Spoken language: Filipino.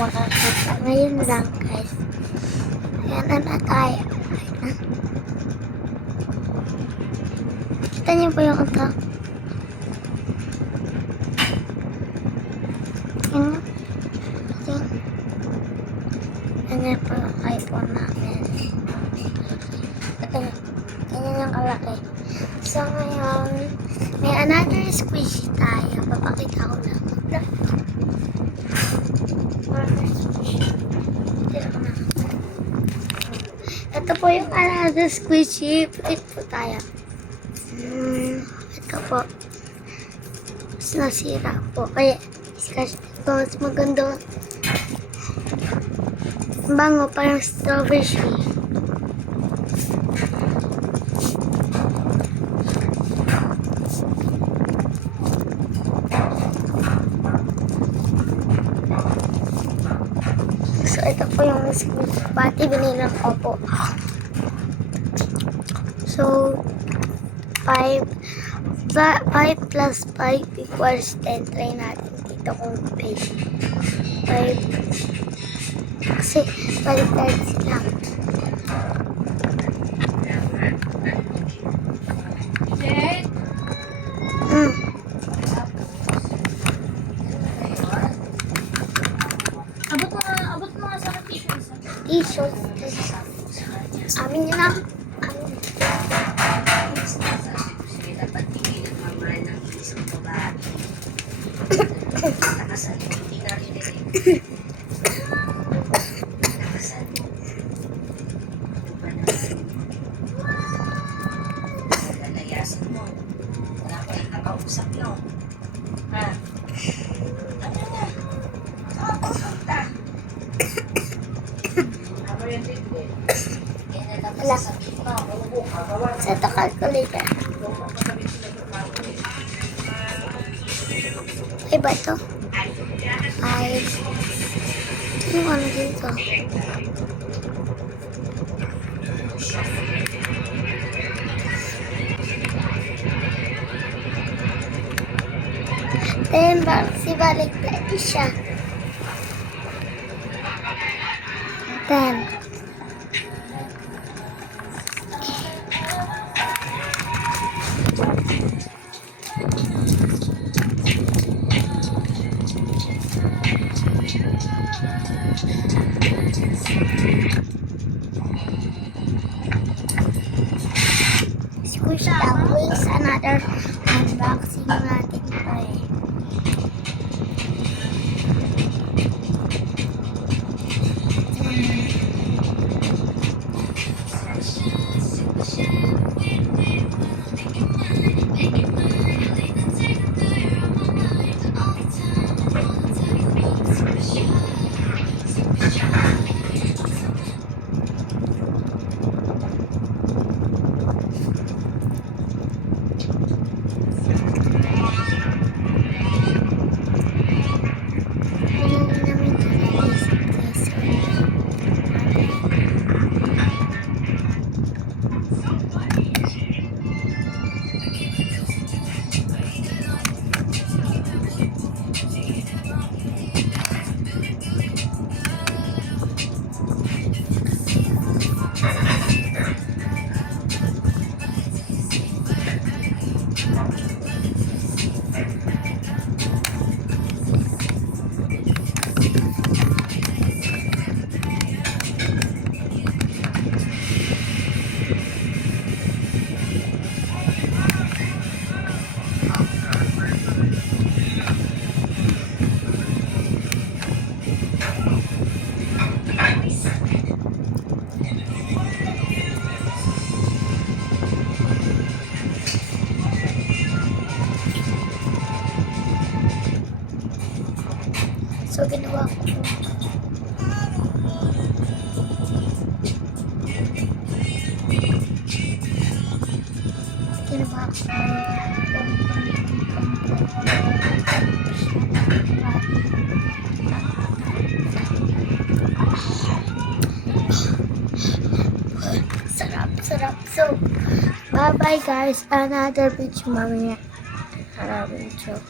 makakita. Ngayon lang guys. Ayan na tayo. Kita niyo po yung ito. Ganyan po yung iPhone namin. Ganyan yung kalaki. So ngayon, may another squishy tayo. Papakita ko lang. Ito po yung another squishy. Pikit po tayo. Ito po. Mas nasira po. Kaya, scratch ito. Mas maganda. Bango, parang strawberry. So, ito po yung bati binilang ko po. So, 5 plus 5 equals 10. Try natin dito kung page. 5. Kasi, baliktad sila. Abot mo nga sa t-shirt. T-shirt. Amin yun na. Lalayasin mo. Wala ko yung nakausap nyo. Ha? Ano na? Saan ko punta? Ano yung tigil? Yan na lang sasabihin mo. Sa ito calculator. Ay ba ito? 5. Ano ano dito? Then, si balik na siya. 10. Squish the wings, another unboxing natin ito eh. So, ginawa ko. Ginawa ko. Sarap. So, bye-bye guys. Another video mamaya. Another video.